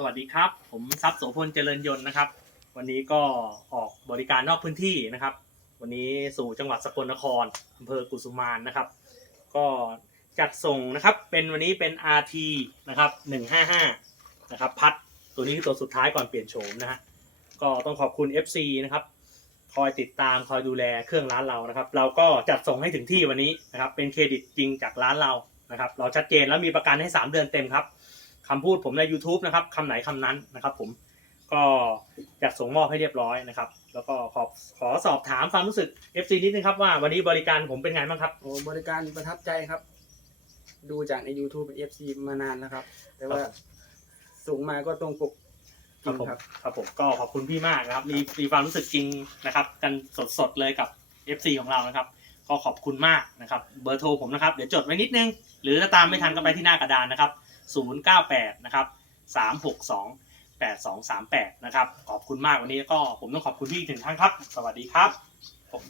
สวัสดีครับ ผมทรัพย์โสพลเจริญยนต์นะครับ วันนี้ก็ออกบริการนอกพื้นที่นะครับ วันนี้สู่จังหวัดสกลนครอำเภอกุสุมานนะครับ ก็จัดส่งนะครับเป็นวันนี้เป็น RT นะครับ155นะครับพัดตัวนี้คือตัวสุดท้ายก่อนเปลี่ยนโฉมนะฮะก็ต้องขอบคุณ FC นะครับคอยติดตามคอยดูแลเครื่องร้านเรานะครับ เราก็จัดส่งให้ถึงที่วันนี้นะครับ เป็นเครดิตจริงจากร้านเรานะครับ เราชัดเจนแล้วมีประกันให้ 3 เดือนเต็มครับ คำพูดผมใน YouTube นะครับคำไหนคำนั้นนะครับ ผมก็จัดส่งมอบให้เรียบร้อยนะครับ แล้วก็ขอขอสอบถามความรู้สึก FC นิดนึงครับว่าวันนี้บริการผมเป็นไงบ้างครับ โอ้บริการประทับใจครับ ดูจากใน YouTube เป็น FC มานานแล้วครับ แต่ว่าครับส่งมาก็ตรงปกจครัริบงผมครับครับผมก็ขอบคุณพี่มากนะครับ มีมีความรู้สึกจริงนะครับ กันสดๆเลยกับ FC ของเรานะครับ ก็ขอบคุณมากนะครับ เบอร์โทรผมนะครับ เดี๋ยวจดไว้นิดนึง หรือถ้าตามไม่ทันก็ไปที่หน้ากระดานนะครับ 098 นะครับ 362 8238 นะครับ ขอบคุณมากวันนี้ก็ผมต้องขอบคุณพี่ถึงท่านครับ สวัสดีครับผม